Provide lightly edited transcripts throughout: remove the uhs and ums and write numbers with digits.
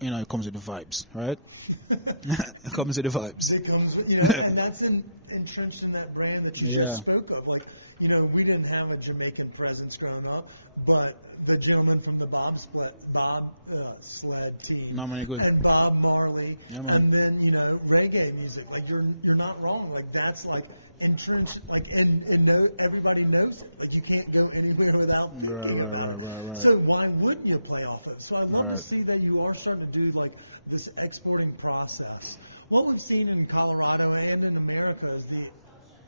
it comes with the vibes, right? It comes with the vibes. It comes, and that's entrenched in that brand that you just spoke of. Like, we didn't have a Jamaican presence growing up, but the gentleman from the sled team and Bob Marley, and then reggae music. Like you're not wrong. Like that's like entrenched. Like and everybody knows it. Like you can't go anywhere without thinking about it. Right. So why wouldn't you play off of it? So I love to see that you are starting to do like this exporting process. What we've seen in Colorado and in America is the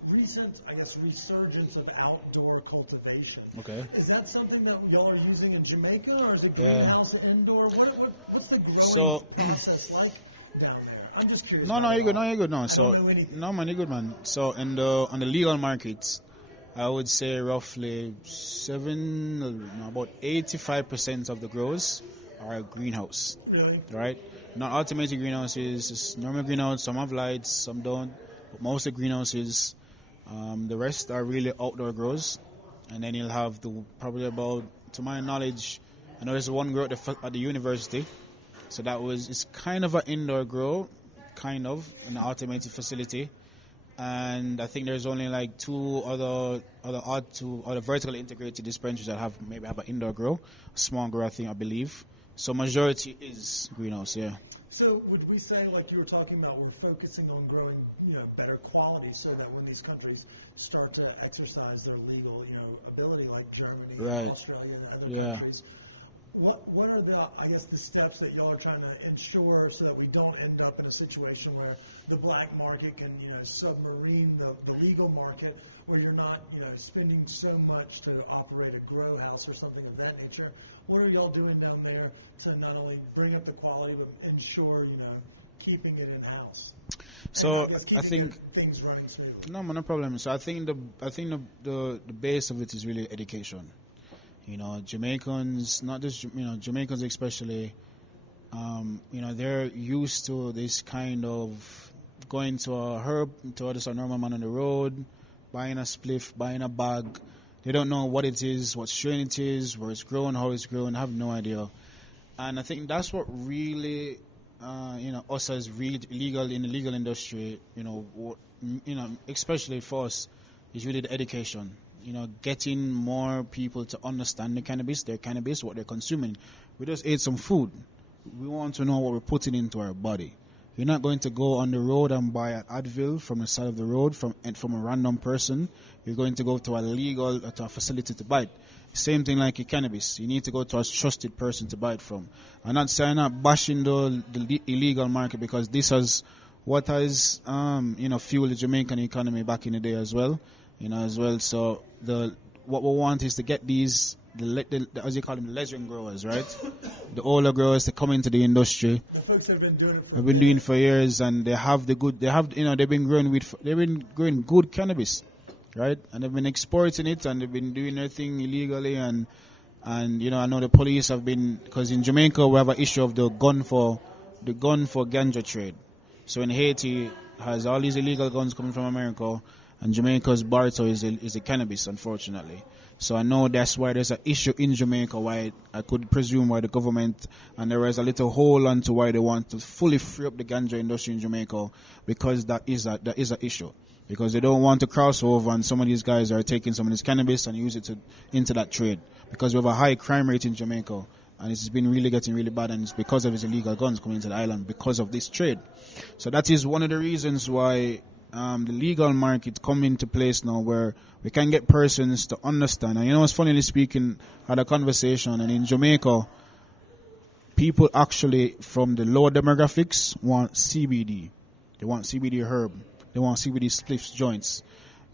recent, I guess, resurgence of outdoor cultivation. Okay. Is that something that y'all are using in Jamaica, or is it greenhouse indoor? What's the growing process like down there? I'm just curious about it. No, you're good. No, I don't know anything. No, man, you're good, man. So on the legal markets, I would say roughly about 85% of the grows are greenhouse. Really? Right? Not automated greenhouses, just normal greenhouse. Some have lights, some don't. But most of the greenhouses, the rest are really outdoor grows. And then you'll have probably about, to my knowledge, I know there's one grow at the university. So it's kind of an indoor grow, in an automated facility. And I think there's only like two other vertically integrated dispensaries that maybe have an indoor grow, a small grow, I believe. So majority is greenhouse, yeah. So would we say, like you were talking about, we're focusing on growing, better quality, so that when these countries start to exercise their legal, ability, like Germany and Australia and other countries, what are the steps that y'all are trying to ensure so that we don't end up in a situation where the black market can, submarine the legal market, where you're not, spending so much to operate a grow house or something of that nature? What are y'all doing down there to not only bring up the quality, but ensure, keeping it in-house? So and I guess things running smoothly. No problem. So I think the base of it is really education. Jamaicans, not just, Jamaicans especially, they're used to this kind of going to a herb, to just a normal man on the road, buying a spliff, buying a bag. They don't know what it is, what strain it is, where it's grown, how it's grown, have no idea. And I think that's what really, us as in the legal industry, especially for us, is really the education. Getting more people to understand their cannabis, what they're consuming. We just ate some food. We want to know what we're putting into our body. You're not going to go on the road and buy an Advil from the side of the road from a random person. You're going to go to a facility to buy it. Same thing like your cannabis. You need to go to a trusted person to buy it from. I'm not bashing the illegal market, because this has what has fueled the Jamaican economy back in the day as well. So what we want is to get these, as you call them, legend growers, right? The older growers to come into the industry. The folks that have been doing it for doing it for years, and they've been growing good cannabis, right? And they've been exporting it, and they've been doing their thing illegally, and I know the police have been, because in Jamaica we have an issue of the gun for ganja trade. So in Haiti has all these illegal guns coming from America. And Jamaica's barito is the cannabis, unfortunately. So I know that's why there's an issue in Jamaica, why I could presume why the government, and there is a little hole onto why they want to fully free up the ganja industry in Jamaica, because that is an issue. Because they don't want to cross over, and some of these guys are taking some of this cannabis and use it into that trade. Because we have a high crime rate in Jamaica, and it's been really getting really bad, and it's because of his illegal guns coming into the island because of this trade. So that is one of the reasons why the legal market come into place now, where we can get persons to understand. And it's funnily speaking, I had a conversation, and in Jamaica, people actually from the lower demographics want CBD. They want CBD herb. They want CBD spliffs, joints.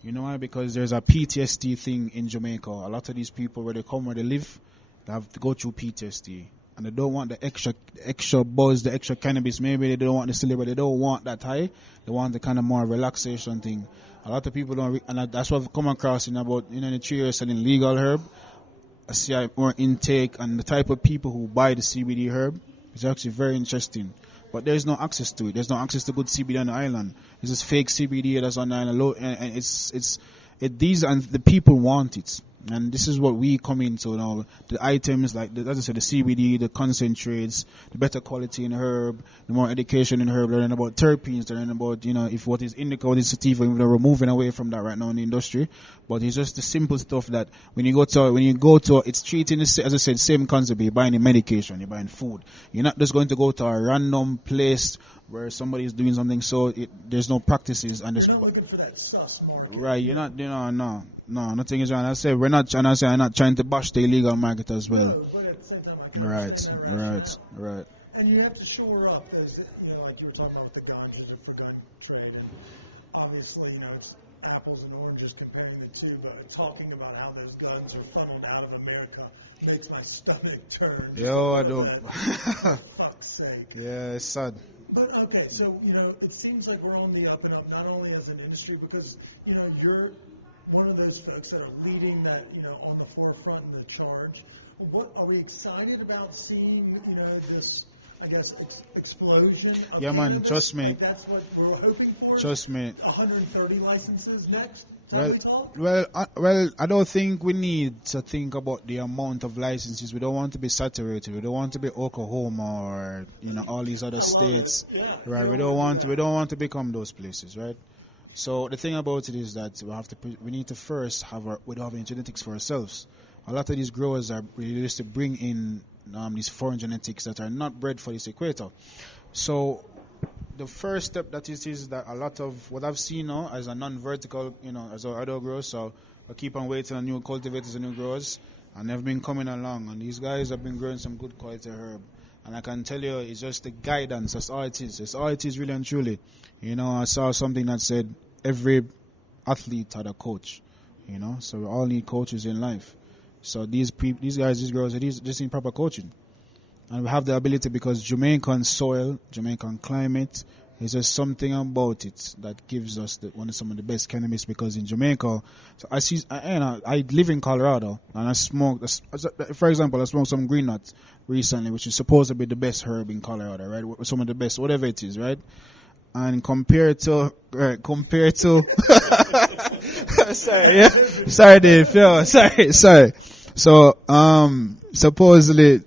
You know why? Because there's a PTSD thing in Jamaica. A lot of these people, where they live, they have to go through PTSD. And they don't want the extra buzz, the extra cannabis. Maybe they don't want the silly, but they don't want that high. They want the kind of more relaxation thing. A lot of people don't, and that's what I've come across in about, in the 3 years selling legal herb. I see more intake, and the type of people who buy the CBD herb is actually very interesting. But there's no access to it. There's no access to good CBD on the island. There's this fake CBD that's on the island, and the people want it. And this is what we come into now. The items like, as I said, the CBD, the concentrates, the better quality in herb, the more education in herb, learning about terpenes, learning about, if what is indica, what is sativa, we're moving away from that right now in the industry. But it's just the simple stuff that when you go to, it's treating, as I said, same concept. You're buying a medication, you're buying food. You're not just going to go to a random place where somebody is doing something, so there's no practices. And you're not looking for that sus market. Right, no, nothing is wrong. I say I'm not trying to bash the illegal market as well. No, but at the same time, I can understand that rationale. Right. And you have to shore up those, like you were talking about with the ganjas for gun trade, and obviously, it's apples and oranges comparing the two, but talking about how those guns are funneled out of America makes my stomach turn just a little bit, for fuck's sake. Yeah, it's sad. But okay, so it seems like we're on the up and up, not only as an industry, because you're one of those folks that are leading that on the forefront in the charge. What are we excited about seeing? This, I guess, explosion of cannabis. Man, trust me. Like that's what we're hoping for. Trust me. 130 licenses next time we talk. Well, I don't think we need to think about the amount of licenses. We don't want to be saturated. We don't want to be Oklahoma or all these other states. I love it. Yeah, right? We don't want to become those places, right? So the thing about it is that we need to first have genetics for ourselves. A lot of these growers are really used to bring in these foreign genetics that are not bred for this equator. So the first step that is that a lot of what I've seen now as a non-vertical, as our other growers, so I keep on waiting on new cultivators and new growers, and they've been coming along, and these guys have been growing some good quality herb. And I can tell you, it's just the guidance. That's all it is. That's all it is, really and truly. I saw something that said every athlete had a coach. So we all need coaches in life. So these guys, these girls, they just need proper coaching. And we have the ability because Jamaican soil, Jamaican climate, there's just something about it that gives us some of the best cannabis. Because in Jamaica, so I live in Colorado and I smoke. For example, I smoked some green nuts recently, which is supposed to be the best herb in Colorado, right? Some of the best, whatever it is, right? And compared to sorry, Dave. No, sorry. So supposedly,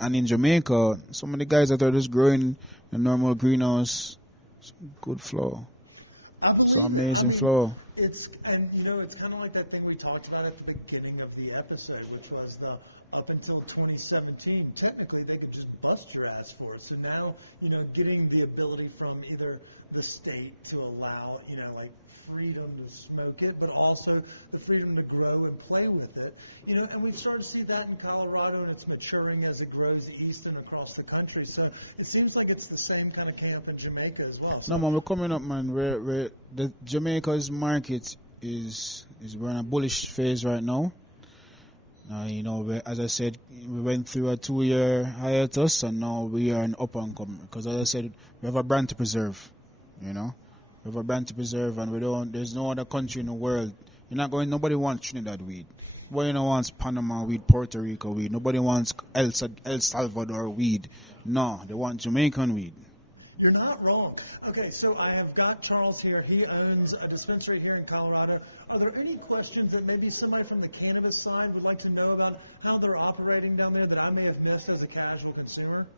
and in Jamaica, some of the guys that are just growing a normal greenhouse, good flow. I believe it. I mean, flow. It's kind of like that thing we talked about at the beginning of the episode, which was up until 2017, technically they could just bust your ass for it. So now, getting the ability from either the state to allow, like freedom to smoke it, but also the freedom to grow and play with it, and we've started to see that in Colorado, and it's maturing as it grows east and across the country. So it seems like it's the same kind of camp in Jamaica as well. So no, man, we're coming up, man. Where the Jamaica's market is we're in a bullish phase right now. As I said, we went through a 2-year hiatus, and now we are an up and coming. Because as I said, we have a brand to preserve. We have a brand to preserve, and there's no other country in the world. Nobody wants Trinidad weed. Nobody wants Panama weed, Puerto Rico weed. Nobody wants El Salvador weed. No, they want Jamaican weed. You're not wrong. Okay, so I have got Charles here. He owns a dispensary here in Colorado. Are there any questions that maybe somebody from the cannabis side would like to know about how they're operating down there that I may have missed as a casual consumer?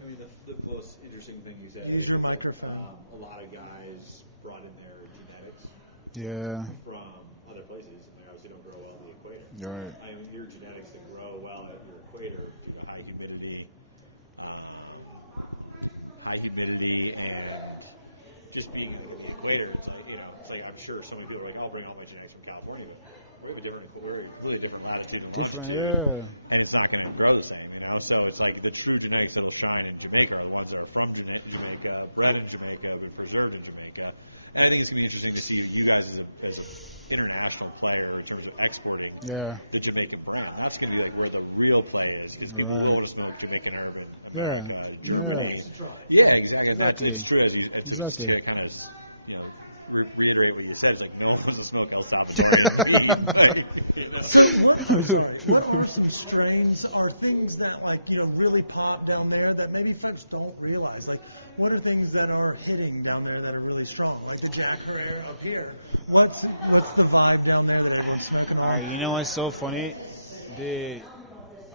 I mean, the most interesting thing you said. Use your microphone. A lot of guys brought in their genetics. Yeah. From other places. They obviously don't grow well at the equator. Right. Your genetics can grow well at your equator due to high humidity. High humidity and just being like at the equator, it's like I'm sure so many people are like, I'll bring all my genetics from California, but we're a completely different latitude and longitude, and it's not going to grow the same, So it's like the true genetics that'll shine in Jamaica are the ones that are from Jamaica, bred in Jamaica, been preserved in Jamaica, and I think it's going to be interesting to see you guys as a international player in terms of exporting the Jamaican brand. That's going to be like where the real play is, because people will want to smoke Jamaican herb in America, Germany. Yeah, exactly. And it's true as you to kind of reiterate what you said. It's like no one wants to smoke El Salvadorian weed. Like, you know? So what? I'm sorry. What are some strains? Are things that like really pop down there that maybe folks don't realize? Like, what are things that are hitting down there that are really strong? Like the Jack Herrera up here. What's the vibe down there that everyone's smoking on? You know what's so funny?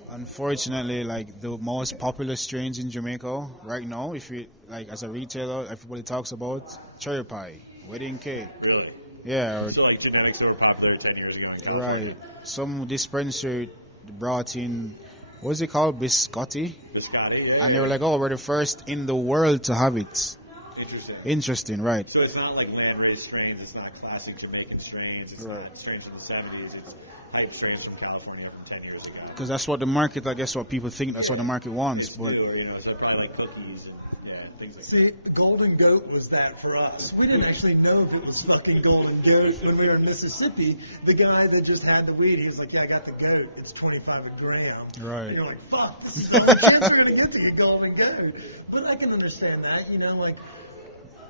Unfortunately, like the most popular strains in Jamaica right now, if you like as a retailer, everybody talks about cherry pie, wedding cake. Really? Yeah. So like genetics that were popular 10 years ago in California. Right. Some dispensary brought in, what's it called? Biscotti. Biscotti, yeah. And they were like, oh, we're the first in the world to have it. Interesting, right. So it's not like land-raised strains. It's not classic Jamaican strains. It's not strains from the 70s. It's hype strains from California from 10 years ago. Because that's what the market, I guess what people think that's what the market wants. It's new, or, so probably like cookies and, things like that. See, Golden Goat was that for us. We didn't actually know if it was fucking Golden Goat when we were in Mississippi. The guy that just had the weed, he was like, yeah, I got the goat. It's 25 a gram. Right. And you're like, fuck, this is the only chance we're going to get Golden Goat. But I can understand that, like...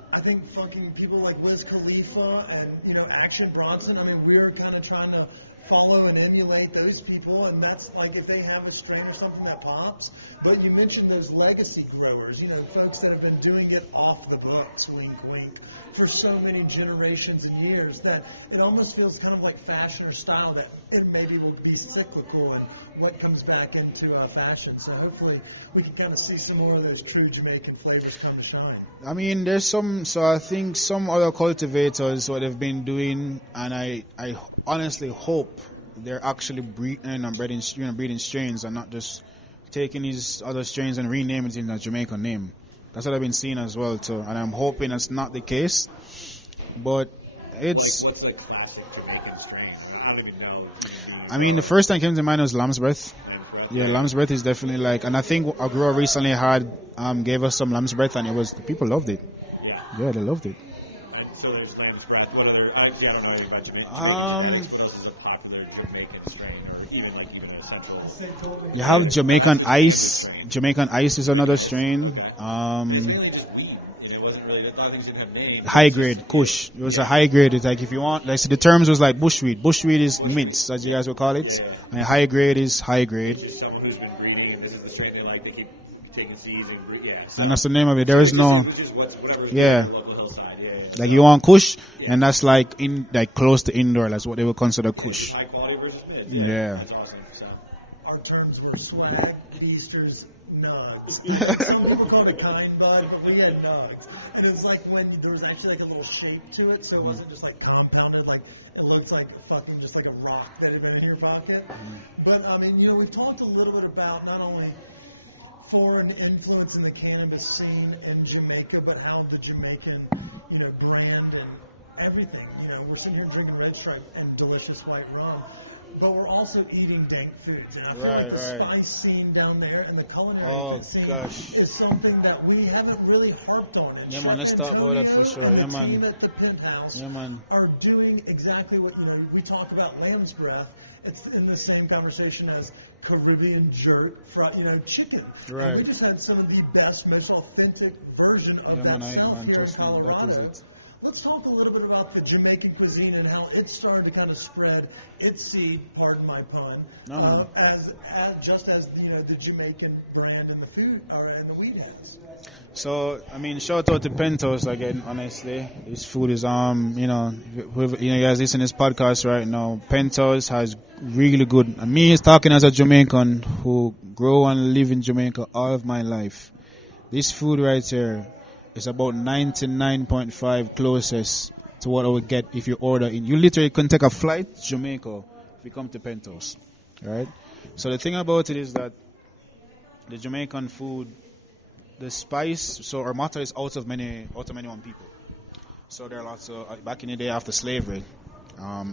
I think fucking people like Wiz Khalifa and, Action Bronson, I mean, we're kind of trying to follow and emulate those people, and that's like if they have a strain or something that pops. But you mentioned those legacy growers, folks that have been doing it off the books, wink, wink, for so many generations and years that it almost feels kind of like fashion or style that it maybe will be cyclical and what comes back into fashion. So hopefully we can kind of see some more of those true Jamaican flavors come to shine. I mean, I think some other cultivators, what they've been doing, and I honestly hope they're actually breeding strains and not just taking these other strains and renaming it in a Jamaican name. That's what I've been seeing as well too, and I'm hoping that's not the case. But it's like, what's a classic Jamaican strain? I mean, I don't even know, even being a grower. I mean, the first thing that came to mind was Lamb's Breath. Lamb's Breath, yeah. Lamb's Breath is definitely and I think a grower recently gave us some Lamb's Breath, and people loved it. Yeah, they loved it. And so there's Lamb's Breath. What other? I don't know anything about Jamaican genetics. What else is a popular Jamaican strain, or even a central? You have Jamaican Ice. Jamaican Ice is another strain. Okay. And it's mainly just weed. It wasn't really. A lot of things didn't have names. High grade Kush. It was a high grade. It's like if you want, the terms was like bushweed. Bushweed is mints, as you guys would call it. Yeah. And high grade is high grade. It's just someone who's been breeding, and this is the strain they like. They keep taking seeds and breed. Yeah. So and that's the name of it. It was just whatever's good on your local hillside. Yeah. Like you want Kush, and that's close to indoor. That's what they would consider Kush. Yeah, just high quality versus mids. Yeah. That's awesome. So. Our terms were swag, beasters, nugs. I think some people called it kind bud, but we had nugs. And it was like when there was actually a little shape to it, so it wasn't just compounded, it looked like fucking just like a rock that had been in your pocket. But I mean, we've talked a little bit about not only foreign influence in the cannabis scene in Jamaica, but how the Jamaican, brand and everything, we're sitting here drinking Red Stripe and delicious white rum. But we're also eating dank foods. And I feel like the spice scene down there and the culinary scene is something that we haven't really harped on. And Chef Antonio and the team at the Penthouse are doing exactly what, we talk about Lamb's Breath. It's in the same conversation as Caribbean jerk, chicken. Right. And we just had some of the best, most authentic version of that here in Colorado. Let's talk a little bit about the Jamaican cuisine and how it started to kind of spread its seed, pardon my pun, as the Jamaican brand and the food and the weed has. So I mean, shout out to Pentos again. Honestly, this food is you guys listen to this podcast right now. Pentos has really good. And me is talking as a Jamaican who grew and live in Jamaica all of my life. This food right here. It's about 99.5 closest to what I would get if you order in. You literally can take a flight to Jamaica if you come to Pentos, right? So the thing about it is that the Jamaican food, the spice, so our motto is out of many one people. So there are lots of, back in the day after slavery,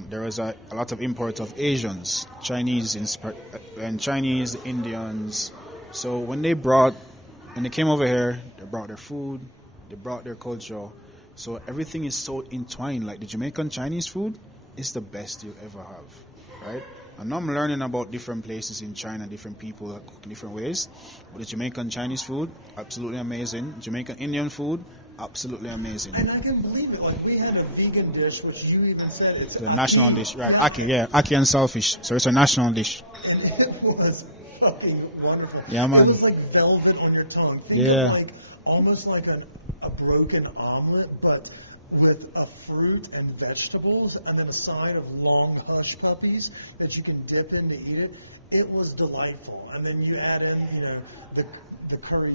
there was a lot of import of Asians, Chinese, Indians. So when they came over here, they brought their food, they brought their culture. So everything is so entwined. Like the Jamaican Chinese food is the best you ever have, right? And now I'm learning about different places in China, different people that cook in different ways. But the Jamaican Chinese food, absolutely amazing. Jamaican Indian food, absolutely amazing. And I can believe it. Like, we had a vegan dish, which you even said it's the aki. national dish, right? Yeah. Aki and saltfish. So it's a national dish. And it was fucking wonderful. Yeah, man. It was like velvet on your tongue. Think of Yeah. like almost like a broken omelet, but with a fruit and vegetables, and then a side of long hush puppies that you can dip in to eat it. It was delightful. And then you add in, the curry